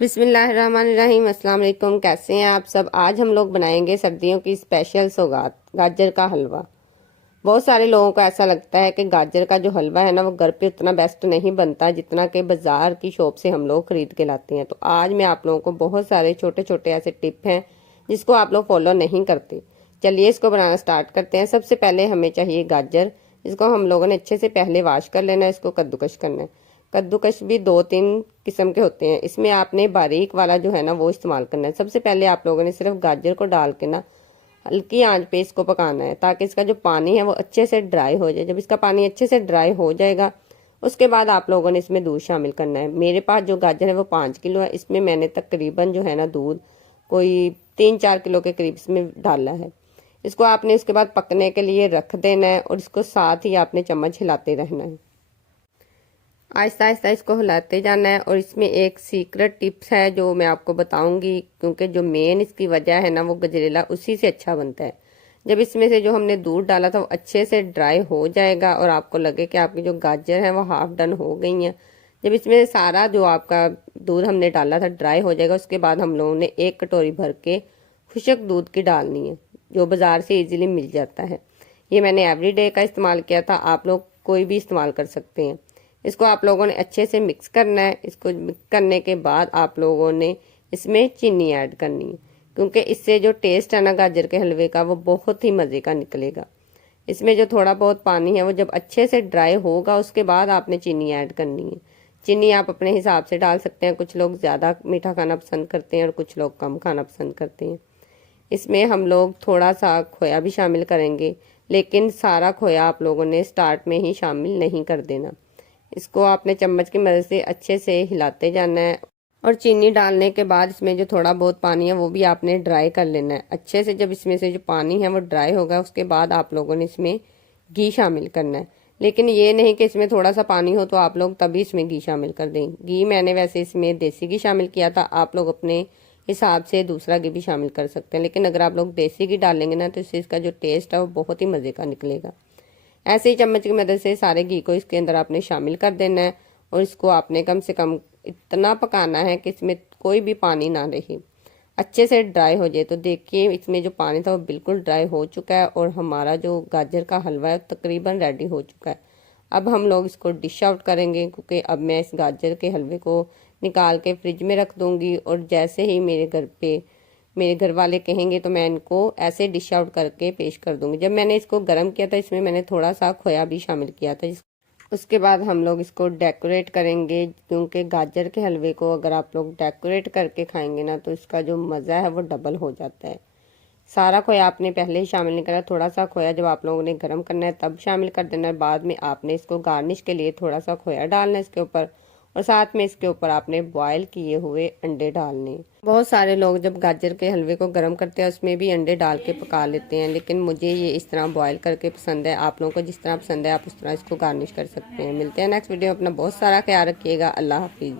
बिस्मिल्लाहिर्रहमानिर्रहीम। अस्सलाम वालेकुम। कैसे हैं आप सब। आज हम लोग बनाएंगे सर्दियों की स्पेशल सौगात, गाजर का हलवा। बहुत सारे लोगों को ऐसा लगता है कि गाजर का जो हलवा है ना वो घर पे उतना बेस्ट नहीं बनता जितना कि बाजार की शॉप से हम लोग खरीद के लाते हैं। तो आज मैं आप लोगों को बहुत सारे छोटे छोटे ऐसे टिप हैं जिसको आप लोग फॉलो नहीं करते। चलिए इसको बनाना स्टार्ट करते हैं। सबसे पहले हमें चाहिए गाजर। इसको हम लोगों ने अच्छे से पहले वॉश कर लेना है। इसको कद्दूकश करना है। कद्दूकश भी 2-3 किस्म के होते हैं। इसमें आपने बारीक वाला जो है ना वो इस्तेमाल करना है। सबसे पहले आप लोगों ने सिर्फ गाजर को डाल के ना हल्की आंच पे इसको पकाना है ताकि इसका जो पानी है वो अच्छे से ड्राई हो जाए। जब इसका पानी अच्छे से ड्राई हो जाएगा उसके बाद आप लोगों ने इसमें दूध शामिल करना है। मेरे पास जो गाजर है वो 5 किलो है। इसमें मैंने तकरीबन जो है ना दूध कोई 3-4 किलो के करीब इसमें डाला है। इसको आपने उसके बाद पकने के लिए रख देना है और इसको साथ ही आपने चम्मच हिलाते रहना है। आहिस्ता आहिस्ता इसको हिलाते जाना है। और इसमें एक सीक्रेट टिप्स है जो मैं आपको बताऊंगी, क्योंकि जो मेन इसकी वजह है ना वो गजरेला उसी से अच्छा बनता है। जब इसमें से जो हमने दूध डाला था वो अच्छे से ड्राई हो जाएगा और आपको लगे कि आपकी जो गाजर है वो हाफ डन हो गई हैं। जब इसमें सारा जो आपका दूध हमने डाला था ड्राई हो जाएगा उसके बाद हम लोगों ने 1 कटोरी भर के खुशक दूध की डालनी है जो बाजार से इजीली मिल जाता है। ये मैंने एवरीडे का इस्तेमाल किया था, आप लोग कोई भी इस्तेमाल कर सकते हैं। इसको आप लोगों ने अच्छे से मिक्स करना है। इसको मिक्स करने के बाद आप लोगों ने इसमें चीनी ऐड करनी है, क्योंकि इससे जो टेस्ट है ना गाजर के हलवे का वो बहुत ही मज़े का निकलेगा। इसमें जो थोड़ा बहुत पानी है वो जब अच्छे से ड्राई होगा उसके बाद आपने चीनी ऐड करनी है। चीनी आप अपने हिसाब से डाल सकते हैं। कुछ लोग ज़्यादा मीठा खाना पसंद करते हैं और कुछ लोग कम खाना पसंद करते हैं। इसमें हम लोग थोड़ा सा खोया भी शामिल करेंगे, लेकिन सारा खोया आप लोगों ने स्टार्ट में ही शामिल नहीं कर देना। इसको आपने चम्मच की मदद से अच्छे से हिलाते जाना है। और चीनी डालने के बाद इसमें जो थोड़ा बहुत पानी है वो भी आपने ड्राई कर लेना है अच्छे से। जब इसमें से जो पानी है वो ड्राई होगा उसके बाद आप लोगों ने इसमें घी शामिल करना है। लेकिन ये नहीं कि इसमें थोड़ा सा पानी हो तो आप लोग तभी इसमें घी शामिल कर दें। घी मैंने वैसे इसमें देसी घी शामिल किया था, आप लोग अपने हिसाब से दूसरा घी भी शामिल कर सकते हैं। लेकिन अगर आप लोग देसी घी डालेंगे ना तो इससे इसका जो टेस्ट है वो बहुत ही मज़े का निकलेगा। ऐसे ही चम्मच की मदद से सारे घी को इसके अंदर आपने शामिल कर देना है और इसको आपने कम से कम इतना पकाना है कि इसमें कोई भी पानी ना रहे, अच्छे से ड्राई हो जाए। तो देखिए इसमें जो पानी था वो बिल्कुल ड्राई हो चुका है और हमारा जो गाजर का हलवा है तकरीबन रेडी हो चुका है। अब हम लोग इसको डिश आउट करेंगे, क्योंकि अब मैं इस गाजर के हलवे को निकाल के फ्रिज में रख दूँगी और जैसे ही मेरे घर वाले कहेंगे तो मैं इनको ऐसे डिश आउट करके पेश कर दूंगी। जब मैंने इसको गर्म किया था इसमें मैंने थोड़ा सा खोया भी शामिल किया था। उसके बाद हम लोग इसको डेकोरेट करेंगे, क्योंकि गाजर के हलवे को अगर आप लोग डेकोरेट करके खाएंगे ना तो इसका जो मज़ा है वो डबल हो जाता है। सारा खोया आपने पहले ही शामिल नहीं करा, थोड़ा सा खोया जब आप लोगों ने गर्म करना है तब शामिल कर देना है। बाद में आपने इसको गार्निश के लिए थोड़ा सा खोया डालना है इसके ऊपर और साथ में इसके ऊपर आपने बॉयल किए हुए अंडे डालने। बहुत सारे लोग जब गाजर के हलवे को गर्म करते हैं उसमें भी अंडे डाल के पका लेते हैं, लेकिन मुझे ये इस तरह बॉयल करके पसंद है। आप लोगों को जिस तरह पसंद है आप उस तरह इसको गार्निश कर सकते हैं। मिलते हैं नेक्स्ट वीडियो में। अपना बहुत सारा ख्याल रखिएगा। अल्लाह हाफिज़।